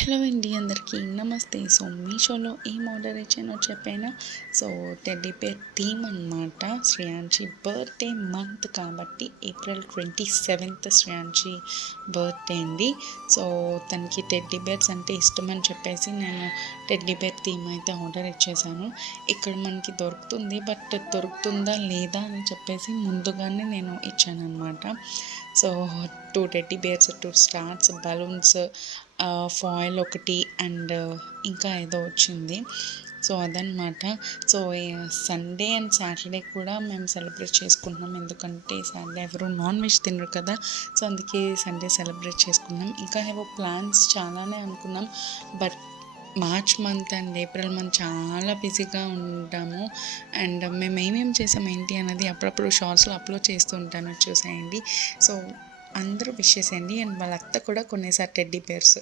Hello అండి, అందరికీ నమస్తే. సో మీషోలో ఏం ఆర్డర్ ఇచ్చానో చెప్పాను. సో టెడ్డీ బేర్ థీమ్ అనమాట. శ్రేయాన్షి బర్త్డే మంత్ కాబట్టి ఏప్రిల్ 27th శ్రేయాన్షి బర్త్డే అండి. సో తనకి టెడ్డీ బేర్స్ అంటే ఇష్టం అని చెప్పేసి నేను టెడ్డీ బేర్ థీమ్ అయితే ఆర్డర్ ఇచ్చేసాను. ఇక్కడ మనకి దొరుకుతుంది, బట్ దొరుకుతుందా లేదా అని చెప్పేసి ముందుగానే నేను ఇచ్చాను అనమాట. So 2 teddy bears, 2 stars, balloons, foil ఒకటి అండ్ ఇంకా ఏదో వచ్చింది. సో అదనమాట. సో సండే అండ్ సాటర్డే కూడా మేము సెలబ్రేట్ చేసుకుంటున్నాం, ఎందుకంటే సండే ఎవరు నాన్ వెజ్ తినరు కదా. సో అందుకే సండే సెలబ్రేట్ చేసుకున్నాం. ఇంకా ఏవో ప్లాన్స్ చాలానే అనుకున్నాం, but March month and April month చాలా బిజీగా ఉంటాము. అండ్ మేము ఏమేమి చేసాం ఏంటి అన్నది అప్పుడప్పుడు షార్ట్స్లో అప్లోడ్ చేస్తూ ఉంటాను, చూసేయండి. సో అందరూ విష్ చేసేయండి. అండ్ వాళ్ళ అత్త కూడా కొన్నిసారి టెడ్డీ బేర్స్.